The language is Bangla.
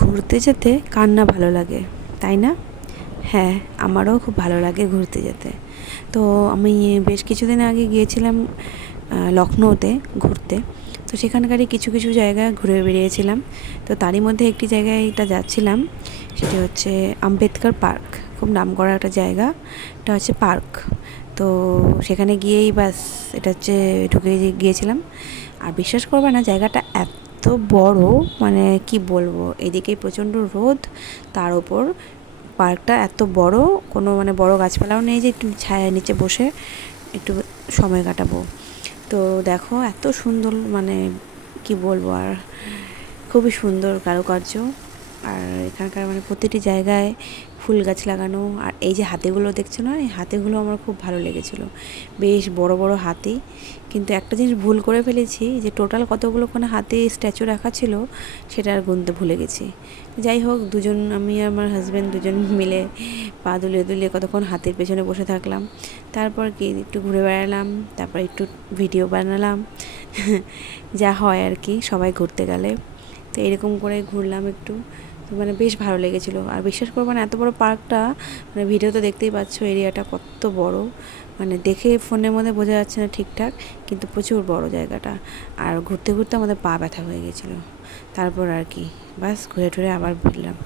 ঘুরতে যেতে কার না ভালো লাগে, তাই না? হ্যাঁ, আমারও খুব ভালো লাগে ঘুরতে যেতে। তো আমি বেশ কিছুদিন আগে গিয়েছিলাম লখনৌতে ঘুরতে। তো সেখানকারই কিছু কিছু জায়গায় ঘুরে বেরিয়েছিলাম। তো তারই মধ্যে একটি জায়গায় যাচ্ছিলাম, সেটি হচ্ছে আম্বেদকর পার্ক। খুব নামকরা একটা জায়গা, এটা হচ্ছে পার্ক। তো সেখানে গিয়েই বাস, এটা হচ্ছে ঢুকে গিয়েছিলাম। আর বিশ্বাস করবে না, জায়গাটা এত বড়, মানে কি বলবো, এদিকেই প্রচণ্ড রোদ, তার ওপর পার্কটা এত বড়, কোনো মানে বড় গাছপালাও নেই যে একটু ছায়ার নিচে বসে একটু সময় কাটাবো। তো দেখো এত সুন্দর, মানে কি বলবো আর, খুবই সুন্দর কারুকার্য। আর এখানকার মানে প্রতিটি জায়গায় ফুল গাছ লাগানো। আর এই যে হাতিগুলো দেখছো না, এই হাতিগুলো আমার খুব ভালো লেগেছিলো, বেশ বড় বড় হাতি। কিন্তু একটা জিনিস ভুল করে ফেলেছি, যে টোটাল কতগুলো কোনো হাতি স্ট্যাচু রাখা ছিল সেটা আর গুনতে ভুলে গেছি। যাই হোক, দুজন, আমি আর আমার হাজব্যান্ড দুজন মিলে পা দুলিয়ে দুলিয়ে কতক্ষণ হাতির পেছনে বসে থাকলাম। তারপর কি একটু ঘুরে বেড়ালাম, তারপর একটু ভিডিও বানালাম। যা হয় আর কি সবাই ঘুরতে গেলে। তো এরকম করে ঘুরলাম একটু, তো মানে বেশ ভালো লেগেছিলো। আর বিশ্বাস করবো না, এত বড় পার্কটা, মানে ভিডিও তো দেখতেই পাচ্ছ এরিয়াটা কত বড়, মানে দেখে ফোনের মধ্যে বোঝা যাচ্ছে না ঠিকঠাক, কিন্তু প্রচুর বড় জায়গাটা। আর ঘুরতে ঘুরতে আমাদের পা ব্যথা হয়ে গেছিলো। তারপর আর কি বাস ঘুরে টুরে আবার ফিরলাম।